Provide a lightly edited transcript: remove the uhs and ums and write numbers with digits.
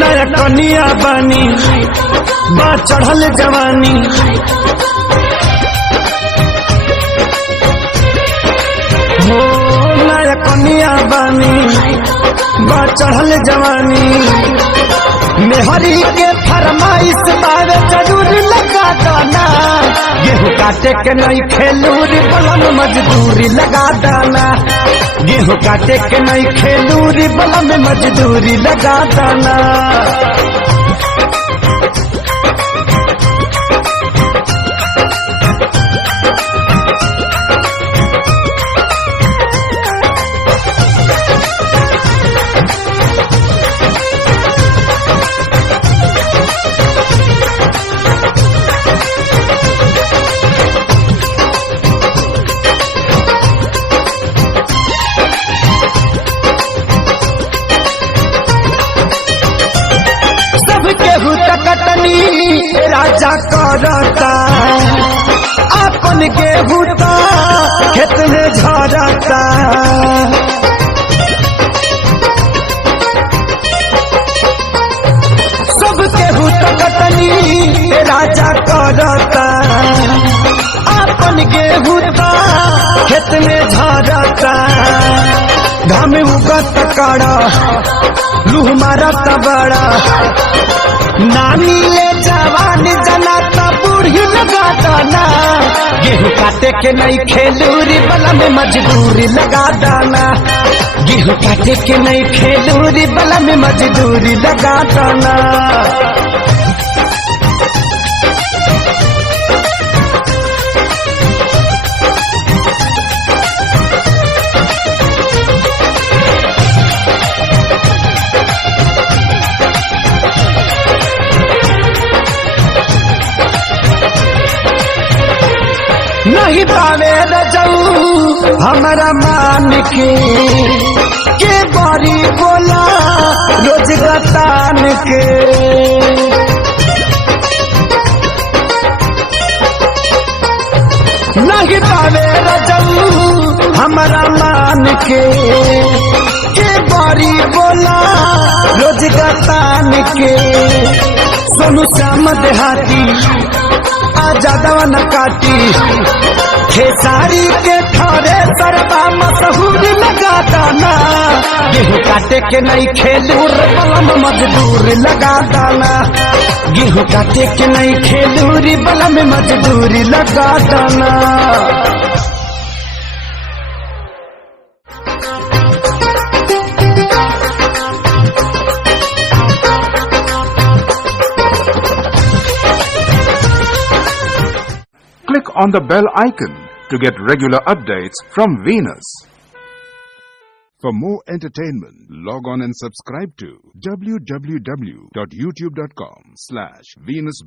नया कनिया बानी बा चढ़ल जवानी हो नया कनिया बानी बा चढ़ल जवानी मेहरी के फरमाइश बार जरूर लगा दाना गेहूँ काटे के नहीं खेलूरी बलम मजदूरी लगा दाना गेहूँ काटे के नहीं खेलूरी बलम मजदूरी लगा दाना कटनी राजा करता अपन गेहूँ खेत में झरता सब गेहूँ कटनी राजा करता अपन गेहूँ खेत में झरता घाम उगत कड़ा लूह मारत बड़ा नानी ले जवान जनाता बूढ़ी लगा दाना गेहूँ काटे के नहीं खेलूरी बला में मजदूरी लगा दाना गेहूँ काटे के नहीं खेलूरी बला में मजदूरी लगा दाना नहीं पावे रजऊ हमारा मान के बारी बोला रोज गतान के नहीं पावे रजऊ हमारा मान के बारी बोला रोज गतान के सोनू श्याम देहाती आजादवा न काटी खेसारी के थारे सरबा मशहूरी लगा दाना गेहूँ काटे के नहीं खेलूर बलम मजदूर लगा दाना गेहूँ काटे के नहीं खेलूरी बलम मजदूरी लगा दाना Click on the bell icon to get regular updates from Venus. For more entertainment, log on and subscribe to www.youtube.com/Venus.